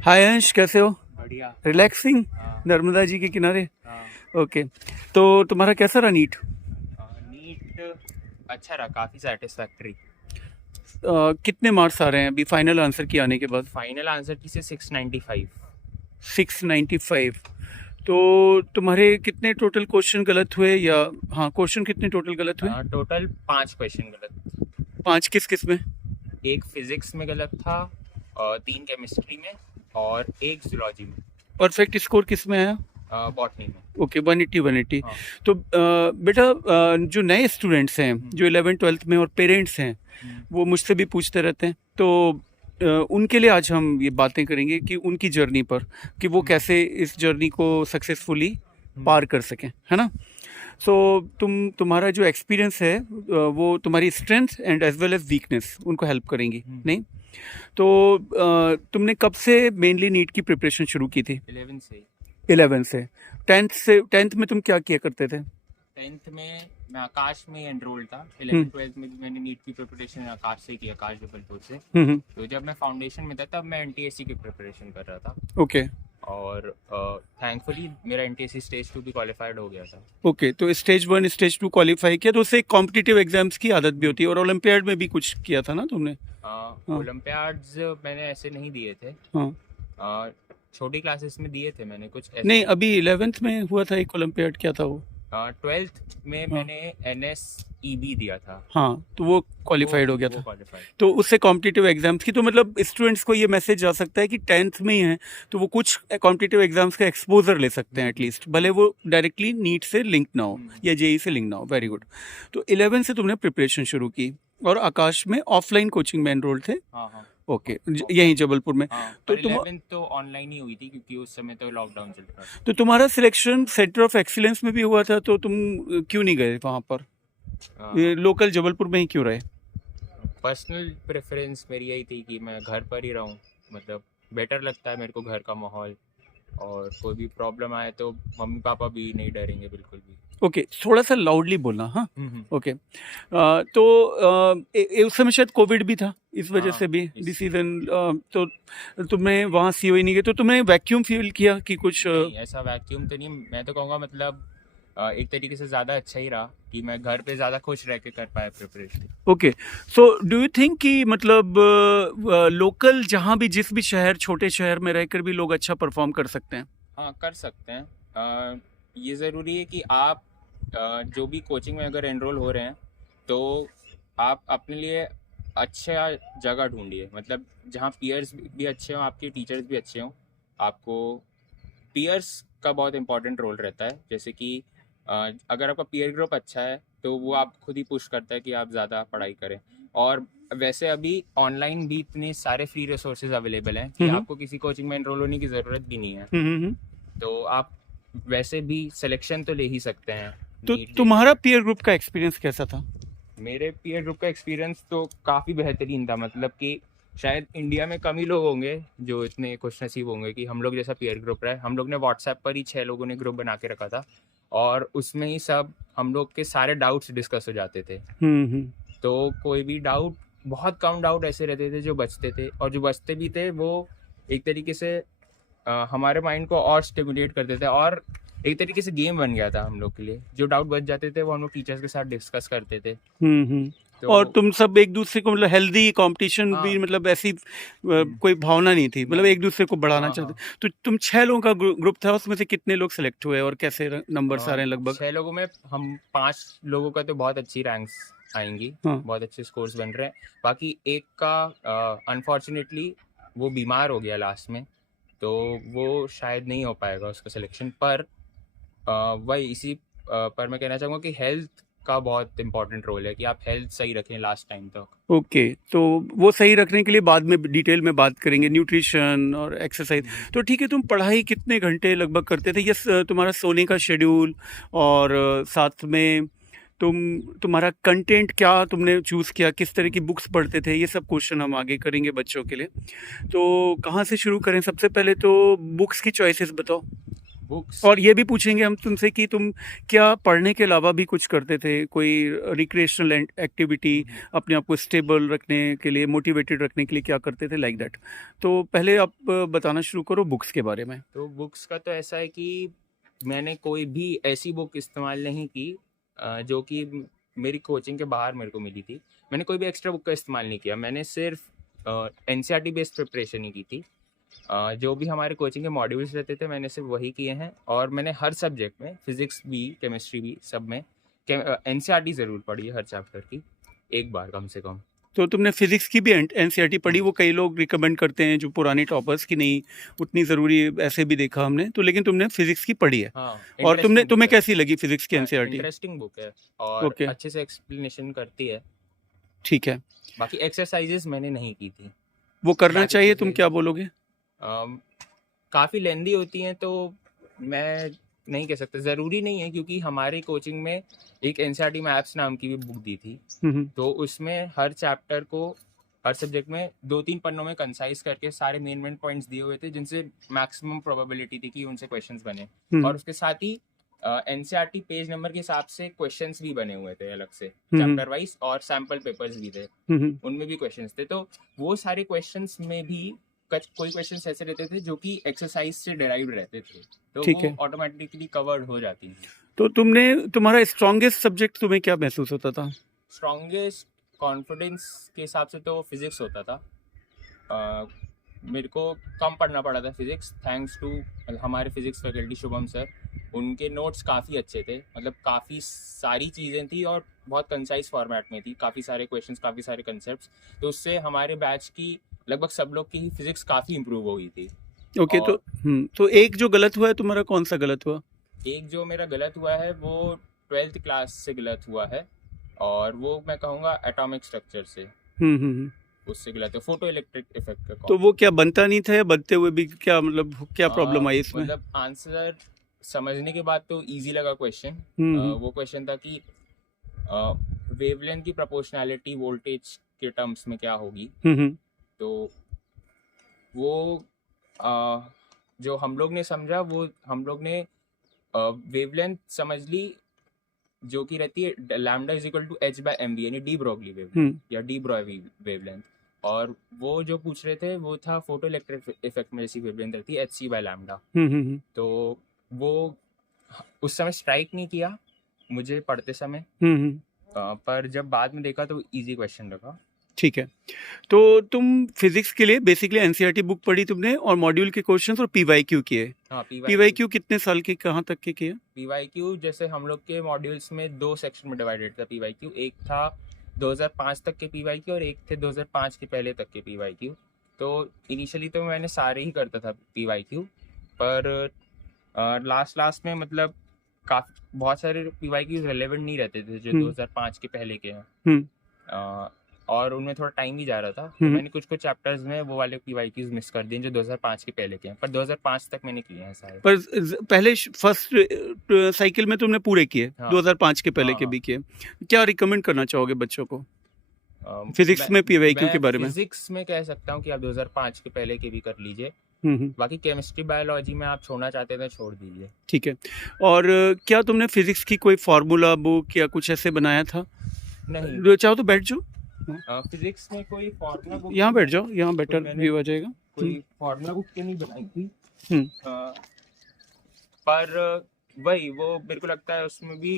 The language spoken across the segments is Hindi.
हाय अंश, कैसे हो? बढ़िया। रिलैक्सिंग हाँ। नर्मदा जी के किनारे। हाँ। ओके। तो तुम्हारा कैसा रहा नीट? नीट अच्छा रहा, काफ़ी सेटिस्फैक्ट्री। कितने मार्क्स आ रहे हैं अभी फाइनल आंसर की आने के बाद? फाइनल आंसर की से 695। 695। तो तुम्हारे कितने टोटल क्वेश्चन गलत हुए, या हाँ, क्वेश्चन कितने टोटल गलत हुए? टोटल 5 क्वेश्चन गलत। 5 किस किस में? एक फिजिक्स में गलत था, और 3 केमिस्ट्री में, और एक जूलॉजी में। परफेक्ट स्कोर किस में आया? बॉटनी में। ओके, 180 180। हाँ। तो बेटा, जो नए स्टूडेंट्स हैं जो 11th 12th में और पेरेंट्स हैं, हम्म। वो मुझसे भी पूछते रहते हैं, तो उनके लिए आज हम ये बातें करेंगे कि उनकी जर्नी पर, कि वो कैसे इस जर्नी को सक्सेसफुली पार कर सकें, है ना? सो तुम्हारा जो एक्सपीरियंस है, वो तुम्हारी strength and as well as weakness उनको हेल्प करेंगी, नहीं? तो तुमने कब से मेनली नीट की प्रिपरेशन शुरू की थी? 11 से। 11 से। 10th में तुम क्या किया करते थे? 10th में मैं आकाश में एनरोल था। हम्म 11th 12th में भी मैंने नीट की प्रिपरेशन आकाश से की, आकाश जबलपुर से। हम्म। तो जब मैं फाउंडेशन में था तब मैं एनटीएससी की प्रिपरेशन कर रहा था। ओके और थैंकफुली मेरा एनटीएससी स्टेज 2 भी क्वालिफाइड हो गया था। ओके। तो स्टेज 1 स्टेज 2 क्वालिफाई किया, तो उससे कॉम्पिटिटिव एग्जाम्स की आदत भी होती है, और ओलंपियाड में भी कुछ किया था ना तुमने? हाँ ओलंपियाड्स मैंने ऐसे नहीं दिए थे। हाँ। अ, छोटी क्लासेस में दिए थे मैंने कुछ नहीं, ऐसे। अभी 11th में हुआ था एक ओलंपियाड, क्या था वो? 12th में हाँ मैंने एनएसईबी दिया था। हाँ, तो वो वो क्वालिफाइड हो गया वो था। क्वालिफाइड। तो उससे कॉम्पिटिटिव एग्जाम्स की, तो मतलब स्टूडेंट्स को ये मैसेज जा सकता है कि 10th में ही है तो वो कुछ कॉम्पिटिटिव एग्जाम्स का एक्सपोजर ले सकते हैं एटलीस्ट, भले वो डायरेक्टली नीट से लिंक ना हो या जेई से लिंक ना हो। Very good. तो 11 से तुमने प्रिपरेशन शुरू की, और आकाश में ऑफलाइन कोचिंग में एनरोल थे? हाँ हाँ। Okay, offline. यहीं जबलपुर में। हाँ, तो पर तुम 11th तो ऑनलाइन ही हुई थी क्योंकि उस समय तो लॉकडाउन चल रहा था। तो तुम्हारा सिलेक्शन सेंटर ऑफ एक्सीलेंस में भी हुआ था, तो तुम क्यों नहीं गए वहाँ पर? ये लोकल जबलपुर में ही क्यों रहे? पर्सनल प्रेफरेंस मेरी यही थी कि मैं घर पर ही रहूं। मतलब बेटर लगता है मेरे को घर का माहौल। और कोई भी प्रॉब्लम आए तो मम्मी पापा भी नहीं डरेंगे बिल्कुल भी। ओके, थोड़ा सा लाउडली बोलना, हाँ। हम्म। ओके। तो उस समय शायद कोविड भी था, इस वजह हाँ। से भी इस डिसीजन, तो तुम्हें वहाँ सीओई नहीं गए, तो तुमने वैक्यूम फील किया कि कुछ नहीं, ऐसा वैक्यूम तो नहीं। मैं तो कहूँगा मतलब एक तरीके से ज़्यादा अच्छा ही रहा कि मैं घर पे ज़्यादा खुश रह के कर पाया preparation. Okay. So do you think कि मतलब लोकल जहाँ भी, जिस भी शहर, छोटे शहर में रहकर भी लोग अच्छा परफॉर्म कर सकते हैं? हाँ, कर सकते हैं। ये ज़रूरी है कि आप जो भी कोचिंग में अगर एनरोल हो रहे हैं तो आप अपने लिए अच्छा जगह ढूंढिए। मतलब जहाँ पीयर्स भी अच्छे हों, आपके टीचर्स भी अच्छे हों। आपको पीयर्स का बहुत इंपॉर्टेंट रोल रहता है। जैसे कि अगर आपका पीयर ग्रुप अच्छा है तो वो आप खुद ही पुश करता है कि आप ज़्यादा पढ़ाई करें। और वैसे अभी ऑनलाइन भी इतने सारे फ्री रिसोर्सेज अवेलेबल हैं कि हम्म आपको किसी कोचिंग में एनरोल होने की ज़रूरत भी नहीं है। हम्म। तो आप वैसे भी सिलेक्शन तो ले ही सकते हैं तो नीट लेके। तुम्हारा पीयर ग्रुप का एक्सपीरियंस कैसा था? मेरे पीयर ग्रुप का एक्सपीरियंस तो काफ़ी बेहतरीन था। मतलब कि शायद इंडिया में कम ही लोग होंगे जो इतने खुशनसीब होंगे कि हम लोग जैसा पीयर ग्रुप रहे। हम लोग ने व्हाट्सएप पर ही 6 लोगों ने ग्रुप बना के रखा था, और उसमें ही सब हम लोग के सारे डाउट्स डिस्कस हो जाते थे। हम्म। तो कोई भी डाउट, बहुत कम डाउट ऐसे रहते थे जो बचते थे, और जो बचते भी थे वो एक तरीके से हमारे माइंड को और स्टिमुलेट करते थे, और एक तरीके से गेम बन गया था हम लोग के लिए। जो डाउट बच जाते थे वो हम लोग टीचर्स के साथ डिस्कस करते थे। तो और तुम सब एक दूसरे को, मतलब हेल्दी कंपटीशन भी, हाँ। मतलब ऐसी कोई भावना नहीं थी, मतलब नहीं। एक दूसरे को बढ़ाना हाँ चाहते? हाँ। तो तुम 6 लोगों का ग्रुप था, उसमें से कितने लोग सेलेक्ट हुए और कैसे नंबर्स आ रहे हैं लगभग? 6 लोगों में हम 5 लोगों का तो बहुत अच्छी रैंक्स आएंगी, हाँ। बहुत अच्छे स्कोर्स बन रहे हैं। बाकी एक का अनफॉर्चुनेटली वो बीमार हो गया लास्ट में, तो वो शायद नहीं हो पाएगा उसका सिलेक्शन। पर वही इसी पर मैं कहना चाहूँगा कि हेल्थ का बहुत इंपॉर्टेंट रोल है कि आप हेल्थ सही रखें लास्ट टाइम तक। ओके, तो वो सही रखने के लिए बाद में डिटेल में बात करेंगे, न्यूट्रिशन और एक्सरसाइज। तो ठीक है, तुम पढ़ाई कितने घंटे लगभग करते थे? यस, तुम्हारा सोने का शेड्यूल, और साथ में तुम्हारा कंटेंट क्या तुमने चूज़ किया, किस तरह की बुक्स पढ़ते थे, ये सब क्वेश्चन हम आगे करेंगे बच्चों के लिए। तो कहाँ से शुरू करें? सबसे पहले तो बुक्स की चॉइसेस बताओ। बुक्स और ये भी पूछेंगे हम तुमसे कि तुम क्या पढ़ने के अलावा भी कुछ करते थे, कोई रिक्रिएशनल एक्टिविटी, अपने आप को स्टेबल रखने के लिए, मोटिवेटेड रखने के लिए क्या करते थे, लाइक दैट। तो पहले आप बताना शुरू करो बुक्स के बारे में। तो बुक्स का तो ऐसा है कि मैंने कोई भी ऐसी बुक इस्तेमाल नहीं की जो कि मेरी कोचिंग के बाहर मेरे को मिली थी। मैंने कोई भी एक्स्ट्रा बुक का इस्तेमाल नहीं किया। मैंने सिर्फ एनसीईआरटी बेस्ड प्रिपरेशन ही की थी। जो भी हमारे कोचिंग के मॉड्यूल्स रहते थे मैंने सिर्फ वही किए हैं। और मैंने हर सब्जेक्ट में, फिजिक्स भी केमिस्ट्री भी, सब में एनसीईआरटी ज़रूर पढ़ी है हर चैप्टर की एक बार कम से कम। तो तुमने फिजिक्स की भी एनसीईआरटी पढ़ी? वो कई लोग रिकमेंड करते हैं जो पुराने टॉपर्स की नहीं उतनी ज़रूरी, ऐसे भी देखा हमने, तो लेकिन तुमने फिजिक्स की पढ़ी है। हाँ, और तुम्हें कैसी लगी फिजिक्स की एनसीईआरटी? इंटरेस्टिंग बुक है और ओके, अच्छे से एक्सप्लेनेशन करती है। ठीक है। बाकी एक्सरसाइजेस मैंने नहीं की थी। वो करना बाकी चाहिए, तुम चीज़ें क्या बोलोगे? काफ़ी लेंदी होती हैं तो मैं नहीं कह सकता, ज़रूरी नहीं है, क्योंकि हमारे कोचिंग में एक एनसीईआरटी मैप्स नाम की भी बुक दी थी। तो उसमें हर चैप्टर को, हर सब्जेक्ट में 2-3 पन्नों में कंसाइज करके सारे मेन पॉइंट्स दिए हुए थे जिनसे मैक्सिमम प्रोबेबिलिटी थी कि उनसे क्वेश्चंस बने। और उसके साथ ही एनसीईआरटी पेज नंबर के हिसाब से क्वेश्चंस भी बने हुए थे अलग से चैप्टर वाइज, और सैम्पल पेपर्स भी थे, उनमें भी क्वेश्चंस थे। तो वो सारे क्वेश्चंस में भी कोई क्वेश्चंस ऐसे रहते थे जो कि एक्सरसाइज से डिराइव्ड रहते थे, तो ठीक वो है। ऑटोमेटिकली कवर्ड हो जाती थी। तो तुम्हारा स्ट्रॉन्गेस्ट सब्जेक्ट तुम्हें क्या महसूस होता था? स्ट्रॉन्गेस्ट कॉन्फिडेंस के हिसाब से तो फिजिक्स होता था। मेरे को कम पढ़ना पड़ा था फिजिक्स, थैंक्स टू हमारे फिजिक्स फैकल्टी शुभम सर। उनके नोट्स काफ़ी अच्छे थे, मतलब काफ़ी सारी चीज़ें थी और बहुत कंसाइज फॉर्मेट में थी, काफ़ी सारे क्वेश्चंस, काफ़ी सारे कंसेप्ट्स। तो उससे हमारे बैच की लगभग सब लोग की ही फिजिक्स काफ़ी इम्प्रूव हो गई थी। ओके, और तो एक जो गलत हुआ है तुम्हारा, कौन सा गलत हुआ? एक जो मेरा गलत हुआ है वो 12th क्लास से गलत हुआ है, और वो मैं कहूँगा एटॉमिक स्ट्रक्चर से, उससे गलत है, फोटो इलेक्ट्रिक इफेक्ट का। तो वो क्या बनता नहीं था या बनते हुए भी क्या, मतलब क्या प्रॉब्लम आई इसमें? मतलब आंसर समझने के बाद तो इजी लगा क्वेश्चन। वो क्वेश्चन था कि वेवलेंथ की प्रोपोर्शनैलिटी वोल्टेज के टर्म्स में क्या होगी। तो वो जो हम लोग ने समझा, वो हम लोग ने वेवलेंथ समझ ली जो कि रहती है lambda is equal to h by m v, यानी डी ब्रॉगली वेवलेंथ या डी ब्रॉय वेवलेंथ। और वो जो पूछ रहे थे वो था फोटो इलेक्ट्रिक इफेक्ट में जैसी वेवलेंथ रहती है एच सी बाय लैम्डा। तो वो उस समय स्ट्राइक नहीं किया मुझे पढ़ते समय, पर जब बाद में देखा तो इजी क्वेश्चन लगा। ठीक है। तो तुम फिजिक्स के लिए बेसिकली एनसीईआरटी बुक पढ़ी तुमने, और मॉड्यूल के क्वेश्चंस और पीवाईक्यू किए। हाँ, पीवाईक्यू कितने साल के, कहाँ तक के किए? पीवाईक्यू जैसे हम लोग के मॉड्यूल्स में 2 सेक्शन में डिवाइडेड था पीवाईक्यू। एक था 2005 तक के पीवाईक्यू और एक थे 2005 के पहले तक के पीवाईक्यू। तो इनिशियली तो मैंने सारे ही करता था पीवाईक्यू, पर लास्ट में मतलब काफ़ी बहुत सारे पीवाईक्यूज रेलेवेंट नहीं रहते थे जो 2005 के पहले के हैं, और उनमें थोड़ा टाइम भी जा रहा था। तो मैंने कुछ चैप्टर्स में वो वाले पीवाईक्यूज मिस कर दिए जो 2005 के पहले के हैं, पर 2005 तक मैंने किए हैं सारे। पर पहले फर्स्ट साइकिल में तुमने पूरे किए? हाँ। 2005 के पहले के भी किए। क्या रिकमेंड करना चाहोगे बच्चों को फिजिक्स में पीवाईक्यू के बारे में? फिजिक्स में कह सकता हूँ कि आप 2005 के पहले के भी कर लीजिए। बाकी केमिस्ट्री बायोलॉजी में आप छोड़ना चाहते हैं तो छोड़ दीजिए। ठीक है। और क्या तुमने फिजिक्स की कोई फार्मूला बुक या कुछ ऐसे बनाया था? नहीं। चाहो तो बैठ जाओ, फिजिक्स में कोई फार्मूला बुक, यहाँ बैठ जाओ, यहाँ बेटर मैंने व्यू आ जाएगा। कोई फार्मूला बुक के नहीं बनाई थी। पर वही, वो मेरे को लगता है उसमें भी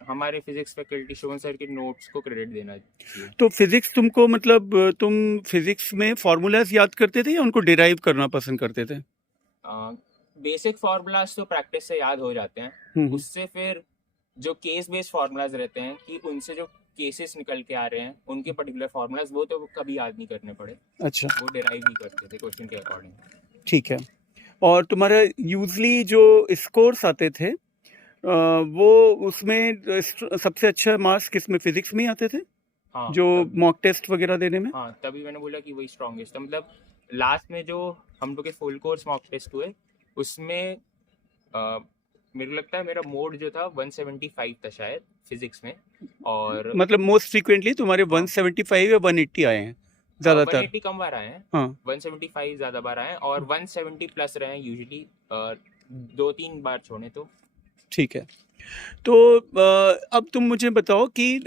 हमारे फिजिक्स फैकल्टी शुभम सर के नोट्स को क्रेडिट देना चाहिए। तो फिजिक्स तुमको, मतलब तुम फिजिक्स में फार्मूलाज याद करते थे या उनको डिराइव करना पसंद करते थे? बेसिक फार्मूलाज तो प्रैक्टिस से याद हो जाते हैं। उससे फिर जो केस बेस्ड फार्मूलाज रहते हैं कि उनसे जो केसेस निकल के आ रहे हैं उनके पर्टिकुलर फार्मूलाज, वो तो कभी याद नहीं करने पड़े। अच्छा, वो डिराइव ही करते थे क्वेश्चन के अकॉर्डिंग। ठीक है। और तुम्हारा यूजली जो स्कोर्स आते थे वो उसमें सबसे अच्छा मार्क्स किस में, फिजिक्स में ही आते थे? हाँ, जो मॉक टेस्ट वगैरह देने में? हाँ, तभी मैंने बोला कि वही स्ट्रॉन्गेस्ट था। मतलब लास्ट में जो हम लोग के फुल कोर्स मॉक टेस्ट हुए उसमें मेरे को लगता है मेरा मोड जो था 175 था शायद फिजिक्स में। और मतलब मोस्ट फ्रीक्वेंटली तुम्हारे 175 या 180 आए हैं ज्यादातर? 180 कम बार आए हैं। हाँ, 175 ज्यादा बार आए हैं और 170 प्लस रहे हैं यूजुअली 2-3 बार छोड़े तो। ठीक है। तो अब तुम मुझे बताओ कि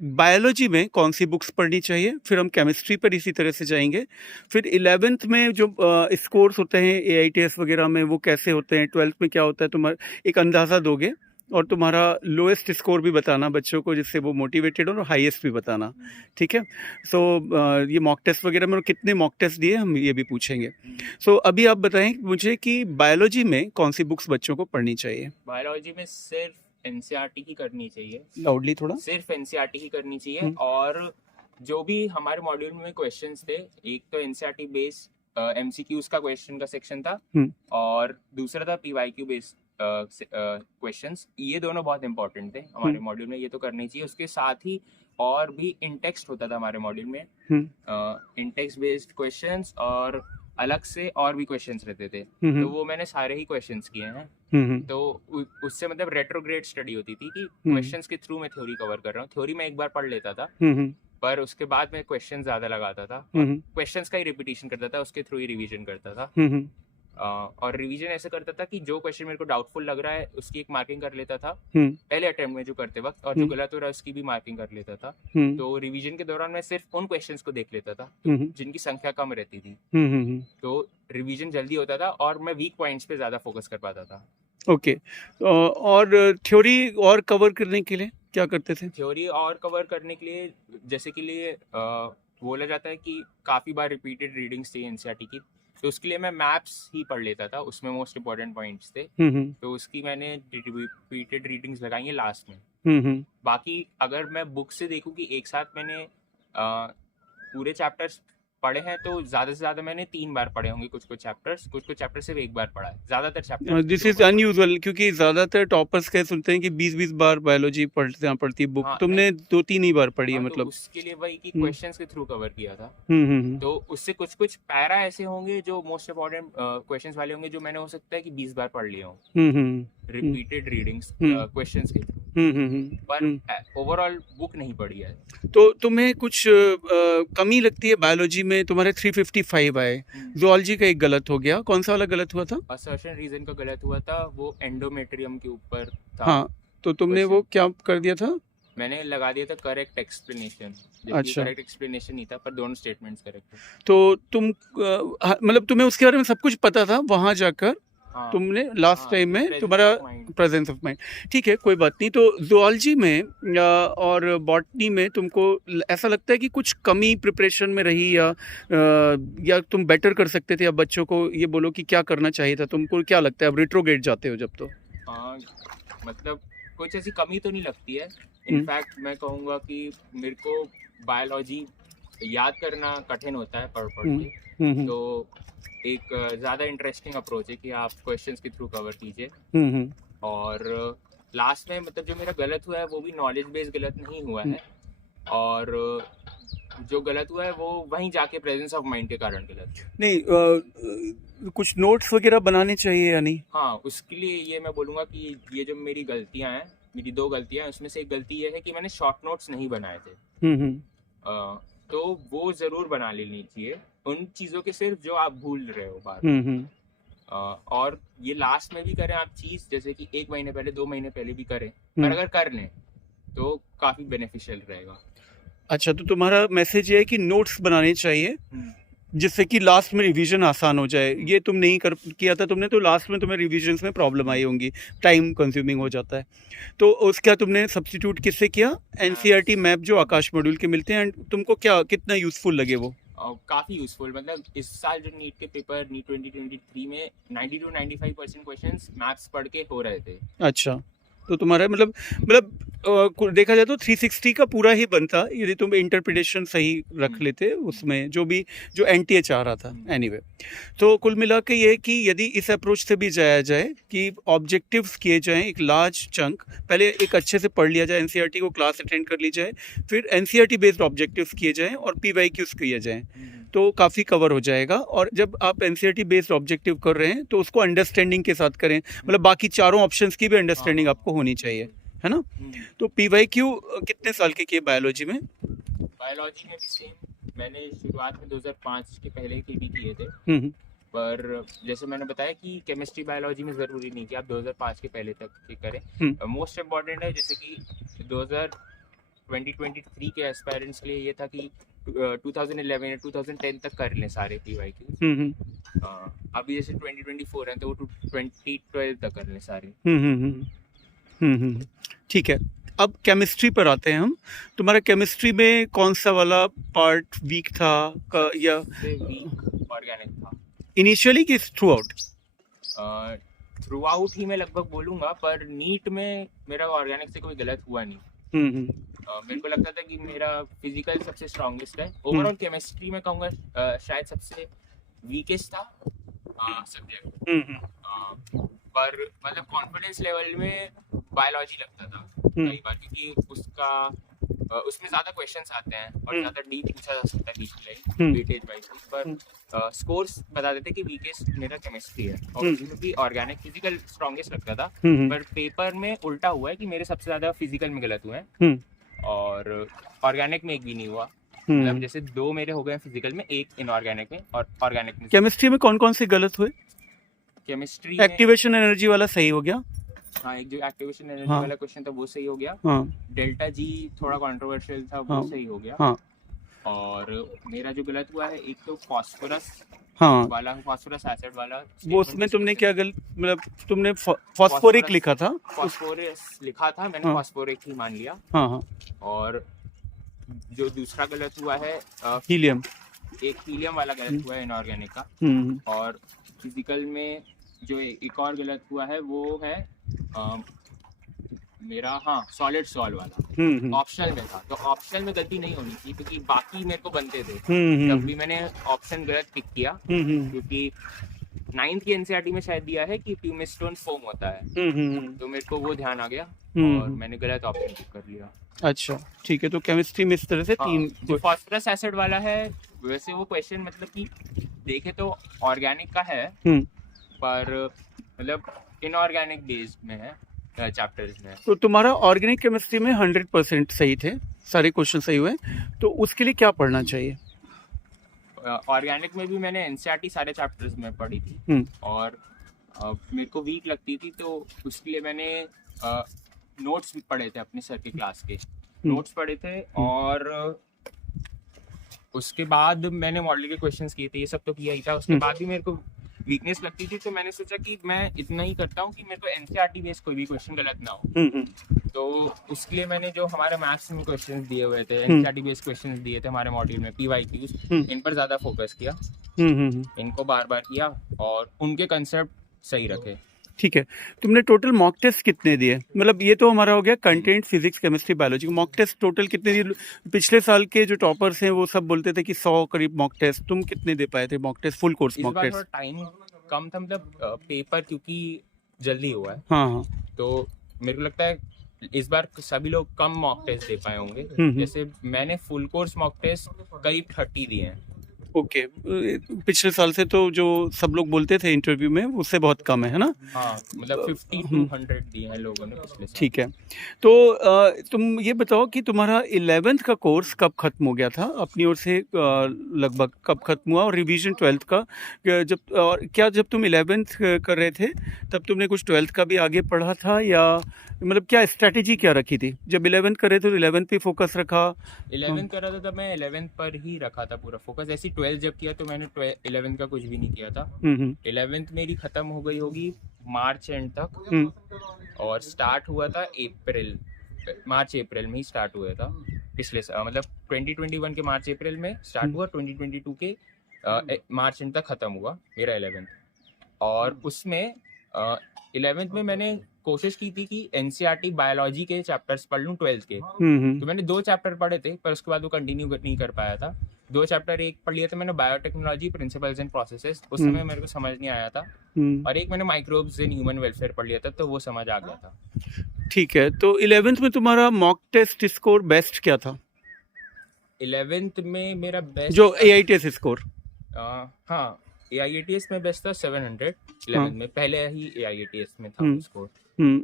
बायोलॉजी में कौन सी बुक्स पढ़नी चाहिए, फिर हम केमिस्ट्री पर इसी तरह से जाएंगे, फिर 11th में जो स्कोर्स होते हैं AITS वगैरह में वो कैसे होते हैं, 12th में क्या होता है, तुम्हारा एक अंदाज़ा दोगे और तुम्हारा लोएस्ट स्कोर भी बताना बच्चों को, जिससे वो मोटिवेटेड हो, और हाईएस्ट भी बताना, ठीक है। सो ये मॉक टेस्ट वगैरह में कितने मॉक टेस्ट दिए हम ये भी पूछेंगे। सो अभी आप बताएं मुझे कि बायोलॉजी में कौन सी बुक्स बच्चों को पढ़नी चाहिए। बायोलॉजी में सिर्फ NCERT ही करनी चाहिए, लाउडली थोड़ा। सिर्फ NCERT ही करनी चाहिए। हम्म। और जो भी हमारे मॉड्यूल में क्वेश्चंस थे, एक तो NCERT बेस्ड MCQs का क्वेश्चन का सेक्शन था, और दूसरा था PYQ बेस्ड क्वेश्चंस। ये दोनों बहुत इंपॉर्टेंट थे हमारे मॉड्यूल में, ये तो करनी चाहिए। उसके साथ ही और भी इंटेक्स्ट होता था हमारे मॉड्यूल में, इंटेक्स्ट बेस्ड क्वेश्चंस, और अलग से और भी क्वेश्चंस रहते थे, तो वो मैंने सारे ही क्वेश्चंस किए हैं। तो उससे मतलब रेट्रोग्रेड स्टडी होती थी कि क्वेश्चंस के थ्रू मैं थ्योरी कवर कर रहा हूँ। थ्योरी में एक बार पढ़ लेता था, पर उसके बाद मैं क्वेश्चन ज्यादा लगाता था, क्वेश्चंस का ही रिपीटिशन करता था, उसके थ्रू ही रिवीजन करता था। और रिवीजन ऐसे करता था कि जो क्वेश्चन मेरे को डाउटफुल लग रहा है उसकी एक मार्किंग कर लेता था पहले अटेम्प्ट में जो करते वक्त, और जो गलत हो रहा है उसकी भी मार्किंग कर लेता था। तो रिवीजन के दौरान मैं सिर्फ उन क्वेश्चंस को देख लेता था जिनकी संख्या कम रहती थी, तो रिवीजन जल्दी होता था और मैं वीक पॉइंट्स पे ज्यादा फोकस कर पाता था। ओके। और थ्योरी और कवर करने के लिए क्या करते थे? थ्योरी और कवर करने के लिए जैसे के लिए बोला जाता है कि काफ़ी बार रिपीटेड रीडिंग्स चाहिए NCERT की, तो उसके लिए मैं मैप्स ही पढ़ लेता था, उसमें मोस्ट इंपॉर्टेंट पॉइंट्स थे, तो उसकी मैंने रिपीटेड रीडिंग्स लगाई हैं लास्ट में। बाकी अगर मैं बुक से देखूं कि एक साथ मैंने पूरे चैप्टर्स पढ़े हैं, तो ज़्यादा से ज़्यादा मैंने 3 बार पढ़े होंगे कुछ चैप्टर सिर्फ एक बार पढ़ा है, ज़्यादातर चैप्टर। दिस इज अनयूजुअल, क्योंकि ज़्यादातर टॉपर्स कह सुनते हैं कि 20-20 बार बायोलॉजी पढ़ती बुक। हाँ, तुमने 2-3 ही बार पढ़ी है मतलब। तो उसके लिए वही कि क्वेश्चंस के थ्रू कवर किया था। तो उससे कुछ पैरा ऐसे होंगे जो मोस्ट इंपॉर्टेंट क्वेश्चंस वाले होंगे, जो मैंने हो सकता है कि 20 बार पढ़ लिया हूँ रिपीटेड रीडिंग्स क्वेश्चंस के थ्रू, पर ओवरऑल बुक नहीं पढ़ी है। तो तुम्हें कुछ कमी लगती है बायोलॉजी में? तुम्हारे 355 आए, ज़ूलॉजी का एक गलत हो गया, कौन सा वाला गलत हुआ था? असर्शन रीजन का गलत हुआ था, वो एंडोमेट्रियम के ऊपर था। हाँ, तो तुमने वो क्या कर दिया था? मैंने लगा दिया था करेक्ट एक्सप्लेनेशन। अच्छा, करेक्ट एक्सप्लेनेशन नहीं था, पर दोनों स्टेटमेंट्स करेक्ट थे। तो तुम मतलब तुम्हें उसके बारे में सब कुछ पता था वहाँ जाकर? हाँ, तुमने लास्ट टाइम में तुम्हारा प्रेजेंस ऑफ माइंड, ठीक है, कोई बात नहीं। तो ज़ूलॉजी में और बॉटनी में तुमको ऐसा लगता है कि कुछ कमी प्रिपरेशन में रही, या तुम बेटर कर सकते थे? या बच्चों को ये बोलो कि क्या करना चाहिए था, तुमको क्या लगता है अब रेट्रोग्रेड जाते हो जब? तो मतलब कुछ ऐसी कमी तो नहीं लगती है। इनफैक्ट मैं कहूँगा कि मेरे को बायोलॉजी याद करना कठिन होता है पढ़ के, तो एक ज़्यादा इंटरेस्टिंग अप्रोच है कि आप क्वेश्चंस के थ्रू कवर कीजिए। और लास्ट में मतलब जो मेरा गलत हुआ है वो भी नॉलेज बेस्ड गलत नहीं हुआ है, और जो गलत हुआ है वो वहीं जाके प्रेजेंस ऑफ माइंड के कारण गलत नहीं। कुछ नोट्स वगैरह बनाने चाहिए या नहीं? हाँ, उसके लिए ये मैं बोलूँगा कि ये जो मेरी गलतियाँ हैं, मेरी 2 गलतियाँ हैं, उसमें से एक गलती ये है कि मैंने शॉर्ट नोट्स नहीं बनाए थे। तो वो ज़रूर बना लेनी चाहिए, उन चीज़ों के सिर्फ जो आप भूल रहे हो बार। और ये लास्ट में भी करें आप चीज़, जैसे कि 1 महीने पहले 2 महीने पहले भी करें, पर अगर कर लें तो काफ़ी बेनिफिशियल रहेगा। अच्छा, तो तुम्हारा मैसेज ये है कि नोट्स बनाने चाहिए जिससे कि लास्ट में रिवीजन आसान हो जाए। ये तुम नहीं किया था तुमने, तो लास्ट में तुम्हें रिवीजन्स में प्रॉब्लम आई होंगी, टाइम कंज्यूमिंग हो जाता है। तो उसका तुमने सब्स्टिट्यूट किससे किया? NCERT मैप जो आकाश मॉड्यूल के मिलते हैं। तुमको क्या कितना यूज़फुल लगे वो? काफ़ी यूज़फुल, मतलब इस साल जो नीट के पेपर नीट 2023 में 90-95% क्वेश्चंस मैथ्स पढ़ के हो रहे थे। अच्छा, तो तुम्हारा मतलब देखा जाए तो 360 का पूरा ही बनता यदि तुम इंटरप्रिटेशन सही रख लेते उसमें, जो NTA चाह रहा था। एनीवे, तो कुल मिला के ये कि यदि इस अप्रोच से भी जाया जाए कि ऑब्जेक्टिव्स किए जाएं, एक लार्ज चंक पहले एक अच्छे से पढ़ लिया जाए, NCERT को क्लास अटेंड कर ली जाए, फिर NCERT बेस्ड ऑब्जेक्टिव्स किए जाएं और PYQs किए जाएं, तो काफ़ी कवर हो जाएगा। और जब आप NCERT बेस्ड ऑब्जेक्टिव कर रहे हैं तो उसको अंडरस्टैंडिंग के साथ करें, मतलब बाकी चारों ऑप्शंस की भी अंडरस्टैंडिंग आपको होनी चाहिए, है ना? तो PYQ कितने साल के किए बायोलॉजी में? बायोलॉजी में भी सेम, मैंने शुरुआत में 2005 के पहले के भी किए थे, पर जैसे मैंने बताया कि केमिस्ट्री बायोलॉजी में ज़रूरी नहीं कि आप 2005 के पहले तक ये करें। मोस्ट इम्पॉर्टेंट है जैसे कि 2023 के एस्पायरेंट्स के लिए ये था कि 2011 या 2010 तक कर लें सारे PYQ। अभी जैसे 2024 है तो वो 2012 तक कर लें सारे। ठीक है, अब केमिस्ट्री पर आते हैं हम। तुम्हारा केमिस्ट्री में कौन सा वाला पार्ट वीक था या वीक ऑर्गेनिक था इनिशियली कि थ्रू आउट? थ्रू आउट ही मैं लगभग बोलूँगा, पर नीट में मेरा ऑर्गेनिक से कोई गलत हुआ नहीं। मेरे को लगता था कि मेरा फिजिकल सबसे स्ट्रॉन्गेस्ट है। ओवरऑल केमिस्ट्री में कहूँगा शायद सबसे वीकेस्ट था सब्जेक्ट। पर मतलब कॉन्फिडेंस लेवल में बायोलॉजी लगता था कई बार, क्योंकि उसमें ज़्यादा क्वेश्चंस आते हैं और ज़्यादा डीप पूछा जा सकता है वेटेज वाइज। पर स्कोर्स बता देते कि वीकेस्ट मेरा केमिस्ट्री है और क्योंकि ऑर्गेनिक फिजिकल स्ट्रॉन्गेस्ट लगता था। पर पेपर में उल्टा हुआ है कि मेरे सबसे ज़्यादा फिजिकल में गलत हुए हैं और ऑर्गेनिक में एक भी नहीं हुआ। मतलब जैसे 2 मेरे हो गए फिजिकल में, 1 इनऑर्गेनिक में और ऑर्गेनिक में। केमिस्ट्री में कौन कौन से गलत हुए? केमिस्ट्री एक्टिवेशन एनर्जी वाला सही हो गया। हाँ, एक जो एक्टिवेशन एनर्जी वाला क्वेश्चन था वो सही हो गया। डेल्टा जी थोड़ा कंट्रोवर्शियल था, वो सही हो गया। और मेरा जो गलत हुआ है एक तो फास्फोरस वाला, फास्फोरस एसिड वाला, वो उसमें तुमने क्या गलत, मतलब तुमने फास्फोरिक लिखा था? फास्फोरस लिखा था मैंने, फास्फोरिक ही मान लिया। और जो दूसरा गलत हुआ है हीलियम, एक हीलियम वाला गलत हुआ है इनऑर्गेनिक का। और फिजिकल में जो एक और गलत हुआ है वो है मेरा सॉलिड सॉल वाला। ऑप्शनल में था, तो ऑप्शनल में गलती नहीं होनी चाहिए क्योंकि बाकी मेरे को बनते थे। तब भी मैंने ऑप्शन गलत पिक किया क्योंकि 9th की NCERT में शायद दिया है कि प्यूमिस्टोन फोम होता है, तो मेरे को वो ध्यान आ गया और मैंने गलत ऑप्शन पिक कर लिया। अच्छा, ठीक है। तो केमिस्ट्री में इस तरह से 3 जो फास्फोरस एसिड वाला है वैसे वो क्वेश्चन मतलब कि देखे तो ऑर्गेनिक का है, पर मतलब इनऑर्गेनिक बेस्ड में है चैप्टर्स में। तो तुम्हारा ऑर्गेनिक केमिस्ट्री में 100% सही थे, सारे क्वेश्चन सही हुए, तो उसके लिए क्या पढ़ना चाहिए? ऑर्गेनिक में भी मैंने NCERT सारे चैप्टर्स में पढ़ी थी और मेरे को वीक लगती थी, तो उसके लिए मैंने नोट्स भी पढ़े थे, अपने सर के क्लास के नोट्स पढ़े थे। और उसके बाद मैंने मॉडल के क्वेश्चंस किए थे, ये सब तो किया ही था। उसके बाद भी मेरे को वीकनेस लगती थी, तो मैंने सोचा कि मैं इतना ही करता हूँ कि मेरे को NCERT बेस्ड कोई भी क्वेश्चन गलत ना हो। तो उसके लिए मैंने जो हमारे मैथ्स में क्वेश्चंस दिए हुए थे, NCERT बेस्ड क्वेश्चंस दिए थे हमारे मॉड्यूल में, PYQs, इन पर ज़्यादा फोकस किया, इनको बार बार किया और उनके कंसेप्ट सही रखे। ठीक है। तुमने टोटल मॉक टेस्ट कितने दिए? मतलब ये तो हमारा हो गया content, physics, chemistry, biology. Mock test total कितने दिए? पिछले साल के जो टॉपर्स हैं वो सब बोलते थे कि 100 करीब मॉक टेस्ट। तुम कितने दे पाए थे mock test, full course mock test? इस बार टाइम कम था, मतलब पेपर क्योंकि जल्दी हुआ है। तो मेरे को लगता है इस बार सभी लोग कम मॉक टेस्ट दे पाए होंगे। जैसे मैंने फुल कोर्स मॉक टेस्ट करीब 30 दिए हैं। ओके, पिछले साल से तो जो सब लोग बोलते थे इंटरव्यू में उससे बहुत कम है ना? मतलब 50 to 100 दिए हैं लोगों ने पिछले साल। ठीक है। तो तुम ये बताओ कि तुम्हारा 11th का कोर्स कब खत्म हो गया था अपनी ओर से? लगभग कब खत्म हुआ? और रिवीजन 12th का जब, और क्या जब तुम 11th कर रहे थे तब तुमने कुछ 12th का भी आगे पढ़ा था, या मतलब क्या स्ट्रैटेजी क्या रखी थी? जब 11th कर रहे थे तो 11th पे फोकस रखा? 11th कर रहा था तब मैं 11th पर ही रखा था पूरा फोकस। ऐसी 12th जब किया तो मैंने 11th का कुछ भी नहीं किया था। 11th मेरी खत्म हो गई होगी मार्च एंड तक, और स्टार्ट हुआ था मार्च अप्रैल में ही स्टार्ट हुआ था पिछले साल। मतलब 2021 के मार्च अप्रैल में स्टार्ट हुआ, 2022 के मार्च एंड तक खत्म हुआ मेरा 11th। और उसमें 11th में मैंने कोशिश की थी कि NCERT बायोलॉजी के चैप्टर्स पढ़ लूँ 12th के। तो मैंने 2 चैप्टर पढ़े थे, पर उसके बाद वो कंटिन्यू नहीं कर पाया था। 2 चैप्टर, एक पढ़ लिया था मैंने बायोटेक्नोलॉजी प्रिंसिपल्स एंड प्रोसेसेस, उस समय मेरे को समझ नहीं आया था। और एक मैंने माइक्रोब्स इन ह्यूमन वेलफेयर पढ़ लिया था, तो वो समझ आ गया था। ठीक है। तो 11th में तुम्हारा मॉक टेस्ट स्कोर बेस्ट क्या था? 11th में मेरा बेस्ट जो AITS स्कोर? हाँ, AIATS में बेस्ट था 700 11th में। पहले ही AIATS में था स्कोर।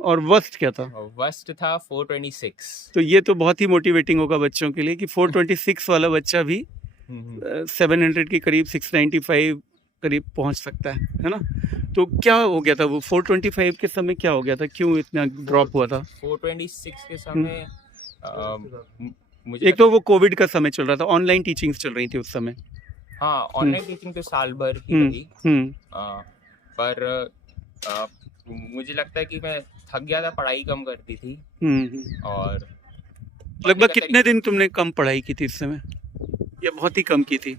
और वर्स्ट क्या था? वर्स्ट था 426। तो ये तो बहुत ही मोटिवेटिंग होगा बच्चों के लिए कि 426 वाला बच्चा भी 700 के करीब 695 करीब पहुंच सकता है ना? तो क्या हो गया था वो 425 के समय, क्या हो गया था, क्यों इतना ड्रॉप हुआ था? 426 के समय मुझे एक तो वो कोविड का समय चल रहा था, ऑनलाइन टीचिंग्स चल रही थी उस समय। हाँ, ऑनलाइन टीचिंग तो साल भर की हम्म रही। हम्म पर मुझे लगता है कि मैं थक गया था, पढ़ाई कम करती थी और पढ़ने लगभग का कितने दिन तुमने कम पढ़ाई की थी इस समय, या बहुत ही कम की थी?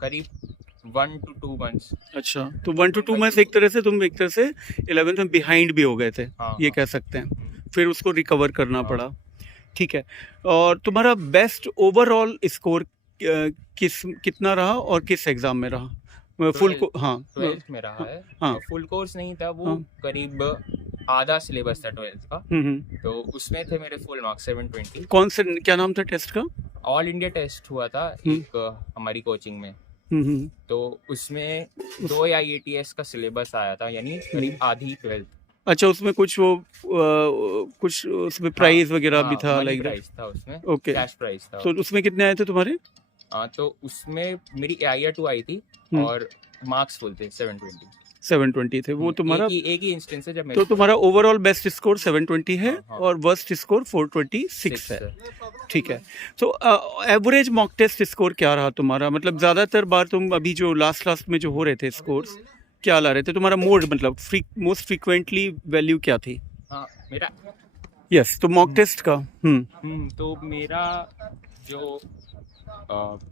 करीब 1 to 2 months। अच्छा, तो 1 to 2 मंथ्स एक तरह से 11th में बिहाइंड भी हो गए थे, हाँ, ये हाँ। कह सकते हैं। फिर उसको रिकवर करना हाँ। पड़ा, ठीक है। और तुम्हारा बेस्ट ओवरऑल स्कोर कितना रहा और किस एग्जाम में रहा? फुल को, हाँ 12th में रहा है। हाँ फुल कोर्स नहीं था वो, हाँ। करीब आधा सिलेबस था 12th का। तो उसमें थे मेरे फुल मार्क्स 720। कौन से, क्या नाम था टेस्ट का? ऑल इंडिया टेस्ट हुआ था एक हमारी कोचिंग में। तो उसमें 2 IATS का सिलेबस आया था, यानी करीब आधी 12th। अच्छा, उसमें कुछ वो कुछ उसमें प्राइज वगैरह भी था, मनी लाइक प्राइस था उसमें, ओके। कैश प्राइस था। तो उसमें कितने आए थे तुम्हारे? तो उसमें मेरी AIR2 आई थी और मार्क्स फुल थे 720। 720 थे वो तुम्हारा। एक ही इंस्टेंस है जब तो तुम्हारा ओवरऑल बेस्ट स्कोर 720 है हाँ। और वर्स्ट स्कोर 426 है, ठीक है। तो एवरेज मॉक टेस्ट स्कोर क्या रहा तुम्हारा? मतलब ज़्यादातर बार तुम अभी जो लास्ट में जो हो रहे थे स्कोर्स, क्या ला रहे थे? तुम्हारा मोड मतलब मोस्ट फ्रीक्वेंटली वैल्यू क्या थी? हाँ, मेरा यस, तो मॉक टेस्ट का तो मेरा जो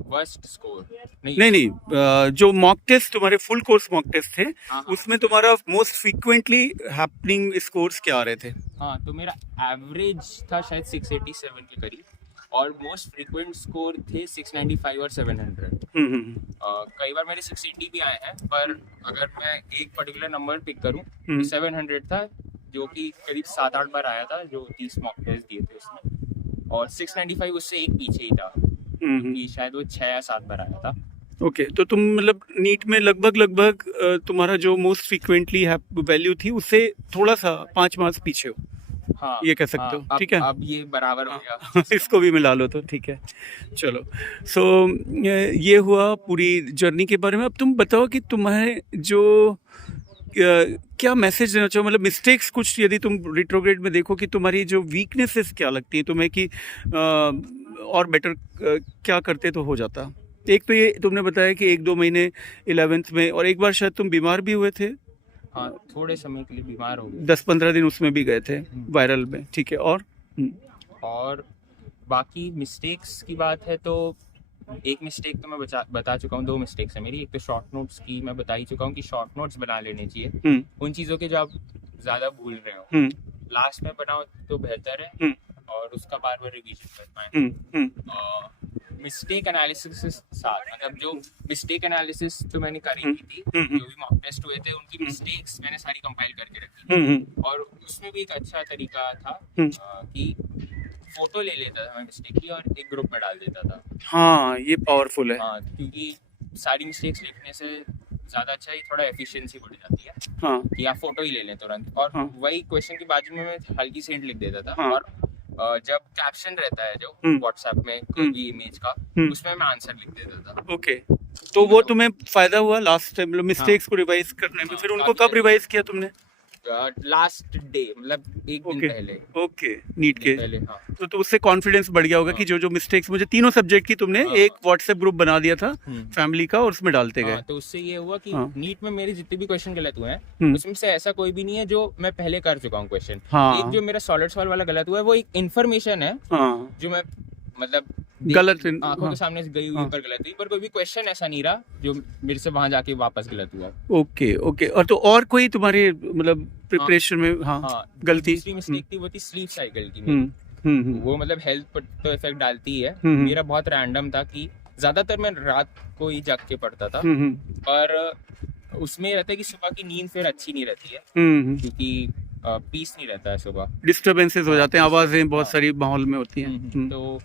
वर्स्ट स्कोर नहीं, जो मॉक टेस्ट तुम्हारे फुल कोर्स मॉक टेस्ट थे, हाँ। उसमें तुम्हारा मोस्ट फ्रीक्वेंटली हैपनिंग स्कोर्स क्या आ रहे थे? हाँ, तो मेरा एवरेज था शायद 687 के करीब और मोस्ट फ्रीक्वेंट स्कोर थे 695 और 700। कई बार मेरे 680 भी आए हैं, पर अगर मैं एक पर्टिकुलर नंबर पिक करूं तो 700 था, जो कि करीब 7-8 बार आया था, जो 30 मॉक टेस्ट दिए थे उसमें। और 695 उससे एक पीछे ही था, कि शायद वो 6 या 7 बार आया था। ओके, तो तुम मतलब नीट में लगभग तुम्हारा जो मोस्ट फ्रीक्वेंटली वैल्यू थी उससे थोड़ा सा 5 मार्क्स पीछे हो, हाँ, ये कह सकते हो, ठीक है। अब ये बराबर हो गया। इसको भी मिला लो तो ठीक है। चलो, सो ये हुआ पूरी जर्नी के बारे में। अब तुम बताओ कि तुम्हारे जो क्या मैसेज देना चाहो, मतलब मिस्टेक्स कुछ यदि तुम रिट्रोग्रेड में देखो कि तुम्हारी जो वीकनेसेस क्या लगती है तुम्हें, कि और बेटर क्या करते तो हो जाता। एक तो ये तुमने बताया कि 1-2 महीने 11th में, और एक बार शायद तुम बीमार भी हुए थे। हाँ, थोड़े समय के लिए बीमार हो गए, 10-15 दिन उसमें भी गए थे वायरल में, ठीक है। और बाकी मिस्टेक्स की बात है तो एक मिस्टेक तो मैं बता चुका हूँ, 2 मिस्टेक्स है मेरी। एक तो शॉर्ट नोट्स की मैं बता ही चुका हूँ कि शॉर्ट नोट्स बना लेने चाहिए उन चीज़ों के जो आप ज़्यादा भूल रहे हो, लास्ट में बनाओ तो बेहतर है और उसका बार बार रिवीजन कर पाए। मिस्टेक एनालिसिस के साथ, मतलब जो मिस्टेक एनालिसिस तो मैंने करी थी, जो भी मॉक टेस्ट हुए थे उनकी मिस्टेक्स मैंने सारी कंपाइल करके रखी, और उसमें भी एक अच्छा तरीका था कि फोटो ले लेता था मैं मिस्टेक की और एक ग्रुप में डाल देता था। हाँ, ये पावरफुल है। हाँ, क्योंकि सारी मिस्टेक्स लिखने से ज़्यादा अच्छा, ही थोड़ा एफिशिएंसी बढ़ जाती है। हाँ, कि आप फोटो ही ले लें तुरंत, और वही क्वेश्चन के बाजू में मैं हल्की सी हिंट लिख देता था। और जब कैप्शन रहता है जो व्हाट्सएप में कोई भी इमेज का, उसमें मैं आंसर लिख देता था। ओके, तो वो तुम्हें फायदा हुआ लास्ट टाइम, मतलब मिस्टेक्स को रिवाइज करने में? फिर उनको कब रिवाइज किया तुमने? लास्ट डे, मतलब एक दिन पहले। ओके, नीट के पहले, हाँ। तो उससे कॉन्फिडेंस बढ़ गया होगा कि जो मिस्टेक्स, मुझे तीनों सब्जेक्ट की तुमने एक व्हाट्सएप ग्रुप बना दिया था फैमिली का और उसमें डालते गए। तो उससे ये हुआ कि नीट में मेरे जितने भी क्वेश्चन गलत हुए हैं उसमें से ऐसा कोई भी नहीं है जो मैं पहले कर चुका हूँ क्वेश्चन। एक जो मेरा सॉलिड सॉल्व वाला गलत हुआ है वो एक इन्फॉर्मेशन है जो मैं मतलब गलत आंखों के सामने गई हुई पर गलत हुई, पर कोई भी क्वेश्चन ऐसा नहीं रहा जो मेरे से वहां जाके वापस गलत हुआ। ओके, और तो और कोई तुम्हारे मतलब प्रिपरेशन में गलती? दूसरी मिस्टेक थी वो थी स्लीप साइकिल की। वो मतलब हेल्थ पर तो इफेक्ट डालती है। मेरा बहुत रैंडम था कि ज्यादातर मैं रात को ही जाग के पढ़ता था, पर उसमें रहता है कि सुबह की नींद फिर अच्छी नहीं रहती है, क्योंकि पीस नहीं रहता है, सुबह डिस्टर्बेंसेस हो जाते हैं, आवाजें बहुत सारी माहौल में होती हैं। तो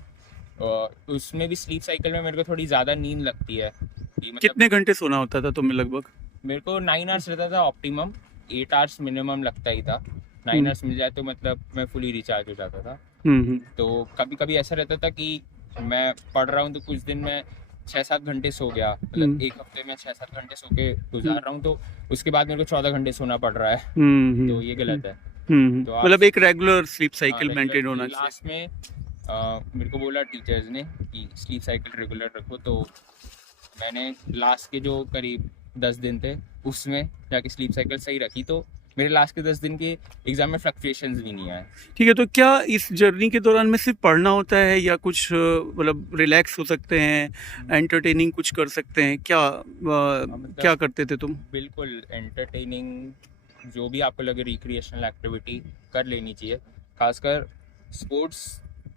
उसमें भी स्लीप साइकिल में मेरे को थोड़ी ज्यादा नींद लगती है। मतलब कितने घंटे सोना होता था तुम्हें लगभग? मेरे को 9 आवर्स रहता था ऑप्टिमम, 8 आवर्स मिनिमम लगता ही था। 9 आवर्स मिल जाए तो मतलब मैं फुली रिचार्ज हो जाता था। तो कभी कभी ऐसा रहता था कि मैं पढ़ रहा हूँ तो कुछ दिन में 6-7 घंटे सो गया, मतलब एक हफ्ते में 6-7 घंटे सो के गुजार रहा हूँ, तो उसके बाद मेरे को 14 घंटे सोना पड़ रहा है, तो ये गलत है। तो आप मतलब एक रेगुलर स्लीप हाँ, साइकिल मेंटेन होना रेगुलर चाहिए। लास्ट में मेरे को बोला टीचर्स ने कि स्लीप साइकिल रेगुलर रखो, तो मैंने लास्ट के जो करीब 10 दिन थे उसमें जाके स्लीप साइकिल सही रखी, तो मेरे लास्ट के 10 दिन के एग्जाम में फ्लक्चुएशंस भी नहीं आए। ठीक है, तो क्या इस जर्नी के दौरान में सिर्फ पढ़ना होता है या कुछ मतलब रिलैक्स हो सकते हैं, एंटरटेनिंग कुछ कर सकते हैं क्या? मतलब क्या करते थे तुम? बिल्कुल एंटरटेनिंग, जो भी आपको लगे रिक्रिएशनल एक्टिविटी कर लेनी चाहिए, खासकर स्पोर्ट्स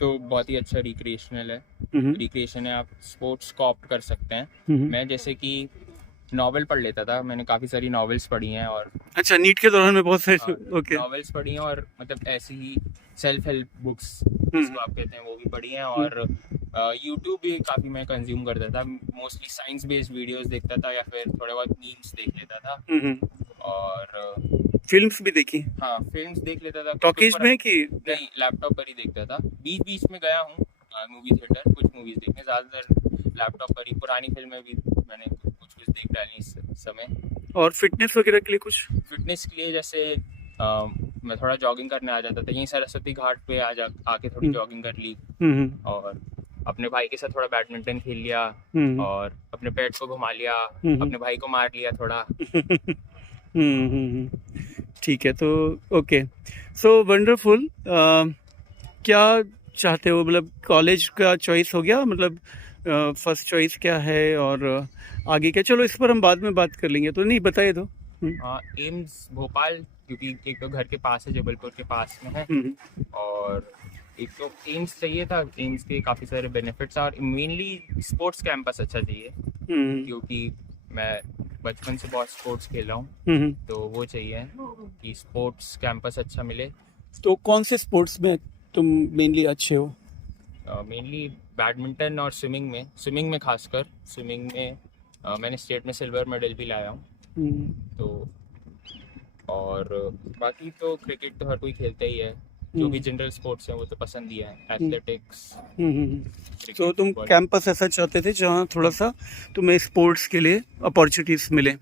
तो बहुत ही अच्छा रिक्रिएशनल है, रिक्रिएशन है, आप स्पोर्ट्स को ऑप्ट कर सकते हैं। मैं जैसे कि नॉवल पढ़ लेता था, मैंने काफ़ी सारी नॉवेल्स पढ़ी हैं, और अच्छा, नीट के दौरान में बहुत सारे ओके। नॉवेल्स पढ़ी हैं, और मतलब ऐसी ही सेल्फ हेल्प बुक्स जिसको आप कहते हैं वो भी पढ़ी हैं, और यूट्यूब भी काफ़ी मैं कंज्यूम करता था, मोस्टली साइंस बेस्ड वीडियोस देखता था या फिर थोड़े बहुत मीम्स देख लेता था, और फिल्म्स भी देखी? हाँ फिल्म्स देख लेता था टॉकीज में कि नहीं, लैपटॉप पर ही देखता था। बीच बीच में गया हूँ मूवी थिएटर कुछ मूवीज देखने, ज़्यादातर लैपटॉप पर ही। पुरानी फिल्में भी मैंने कुछ कुछ देख डाली इस समय। और फिटनेस वगैरह के लिए कुछ? फिटनेस के लिए जैसे मैं थोड़ा जॉगिंग करने आ जाता था, यहीं सरस्वती घाट पे आके थोड़ी जॉगिंग कर ली, और अपने भाई के साथ थोड़ा बैडमिंटन खेल लिया, और अपने पेट को घुमा लिया, अपने भाई को मार लिया थोड़ा। ठीक है, तो ओके, सो वंडरफुल। क्या चाहते हो, मतलब कॉलेज का चॉइस हो गया, मतलब फर्स्ट चॉइस क्या है और आगे क्या? चलो इस पर हम बाद में बात कर लेंगे, तो नहीं बताइए तो। एम्स भोपाल, क्योंकि एक तो घर के पास है, जबलपुर के पास में है, और एक तो एम्स चाहिए था, एम्स के काफ़ी सारे बेनिफिट्स, और मेनली स्पोर्ट्स कैंपस अच्छा चाहिए, क्योंकि मैं बचपन से बहुत स्पोर्ट्स खेल रहा हूँ, तो वो चाहिए कि स्पोर्ट्स कैंपस अच्छा मिले। तो कौन से स्पोर्ट्स में तुम मेनली अच्छे हो? मेनली बैडमिंटन और स्विमिंग में खासकर स्विमिंग में मैंने स्टेट में सिल्वर मेडल भी लाया हूँ, तो और बाकी तो क्रिकेट तो हर कोई खेलता ही है, जो भी जनरल स्पोर्ट्स हैं वो तो पसंद ही है, एथलेटिक्स। तो तुम कैंपस ऐसा चाहते थे जहाँ थोड़ा सा तुम्हें स्पोर्ट्स के लिए अपॉर्चुनिटीज मिले,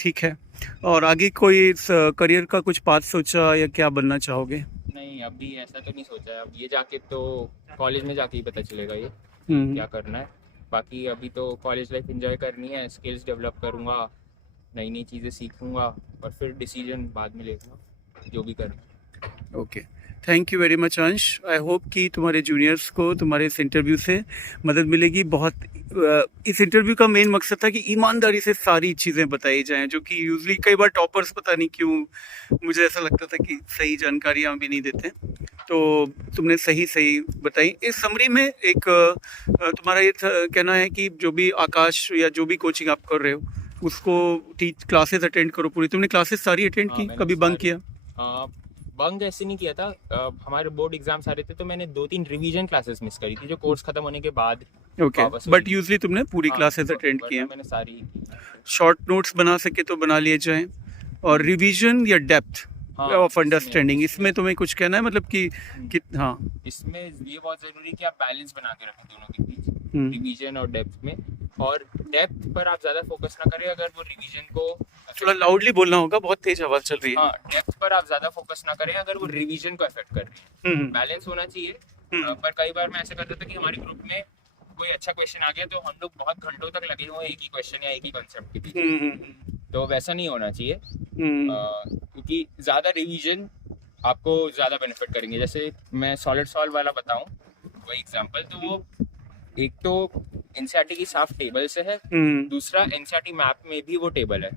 ठीक है। और आगे कोई करियर का कुछ पाथ सोचा या क्या बनना चाहोगे? नहीं, अभी ऐसा तो नहीं सोचा है, अब ये जाके तो कॉलेज में जाके ही पता चलेगा ये क्या करना है। बाकी अभी तो कॉलेज लाइफ एंजॉय करनी है, स्किल्स डेवलप करूँगा, नई नई चीज़ें सीखूँगा, और फिर डिसीजन बाद में लेगा जो भी करूँ। Okay, thank you very much Ansh. I hope कि तुम्हारे जूनियर्स को तुम्हारे इस इंटरव्यू से मदद मिलेगी बहुत। इस इंटरव्यू का मेन मकसद था कि ईमानदारी से सारी चीज़ें बताई जाएं, जो कि यूजली कई बार टॉपर्स पता नहीं क्यों मुझे ऐसा लगता था कि सही जानकारियाँ भी नहीं देते, तो तुमने सही सही बताई। इस समरी में एक तुम्हारा ये कहना है कि जो भी आकाश या जो भी कोचिंग आप कर रहे हो उसको क्लासेस अटेंड करो पूरी। तुमने क्लासेस सारी अटेंड की, कभी बंक किया? बंक ऐसे नहीं किया था, हमारे बोर्ड एग्जाम्स आ रहे थे तो मैंने 2-3 रिवीजन क्लासेस मिस करी थी, जो कोर्स खत्म होने के बाद। ओके, बट यूजली तुमने पूरी क्लासेस अटेंड की हैं? मैंने सारी। शॉर्ट नोट्स बना सके तो बना लिए जाएं, और रिवीजन या डेप्थ ऑफ अंडरस्टैंडिंग, इसमें तुम्हें कुछ कहना है, मतलब कि हाँ, इसमें ये बहुत ज़रूरी है कि आप बैलेंस बना के रखें दोनों के बीच, रिवीजन और डेप्थ में। और डेप्थ पर आप ज़्यादा फोकस ना करें, अगर वो रिवीजन को थोड़ा लाउडली बोलना होगा, बहुत तेज आवाज़ चल रही है। हाँ, डेप्थ पर आप ज़्यादा फोकस ना करें अगर वो रिवीजन को अफेक्ट कर रही है। बैलेंस होना चाहिए। पर कई बार मैं ऐसा करता था कि हमारे ग्रुप में कोई अच्छा क्वेश्चन आ गया तो हम लोग बहुत घंटों तक लगे हुए एक ही क्वेश्चन या एक ही कॉन्सेप्ट के पीछे, तो वैसा नहीं होना चाहिए, क्योंकि ज़्यादा रिवीजन आपको ज़्यादा बेनिफिट करेंगे। जैसे मैं सॉलिड सॉल्व वाला बताऊँ वही एग्जाम्पल, तो वो एक तो एनसीईआरटी की साफ टेबल से है, दूसरा एनसीईआरटी मैप में भी वो टेबल है,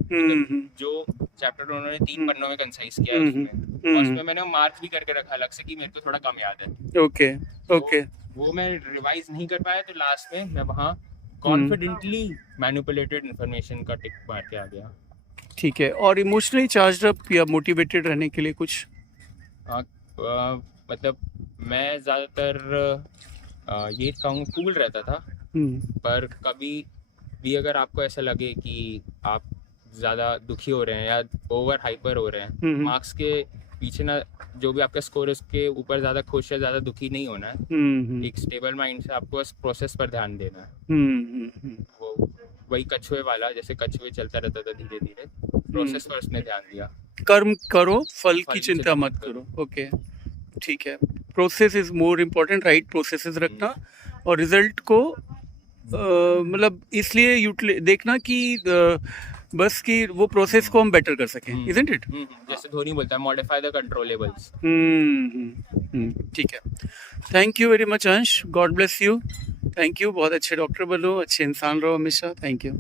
जो चैप्टर उन्होंने 3 पन्नों में कंसाइज किया है उसमें, और उसमें मैंने मार्क भी करके रखा अलग से कि मेरे को थोड़ा कम याद है। ओके ओके, वो मैं रिवाइज नहीं कर पाया, तो लास्ट में मैं वहाँ कॉन्फिडेंटली मैनिपुलेटेड इन्फॉर्मेशन का टिक मार के आ गया। ठीक है, और इमोशनली चार्ज अप या मोटिवेटेड रहने के लिए कुछ? मतलब मैं ज़्यादातर ये कहूँ कूल रहता था, पर कभी भी अगर आपको ऐसा लगे कि आप ज़्यादा दुखी हो रहे हैं या ओवर हाइपर हो रहे हैं, मार्क्स के पीछे ना जो भी आपका स्कोर है उसके ऊपर ज़्यादा खुश या ज़्यादा दुखी नहीं होना है। एक स्टेबल माइंड से आपको बस प्रोसेस पर ध्यान देना है। वो वही कछुए वाला, जैसे कछुए चलता रहता था धीरे धीरे, प्रोसेस पर उसने ध्यान दिया। कर्म करो, फल फल की की चिंता मत करो। ओके, ठीक है। Process is more important, right processes रखना और रिजल्ट को मतलब इसलिए देखना कि बस कि वो प्रोसेस को हम बेटर कर सकें, इजंट इट? जैसे धोनी बोलता है, मॉडिफाई द कंट्रोलेबल्स। ठीक है। थैंक यू वेरी मच अंश, God bless you. Thank you, बहुत अच्छे डॉक्टर बनो, अच्छे इंसान रहो हमेशा। Thank you.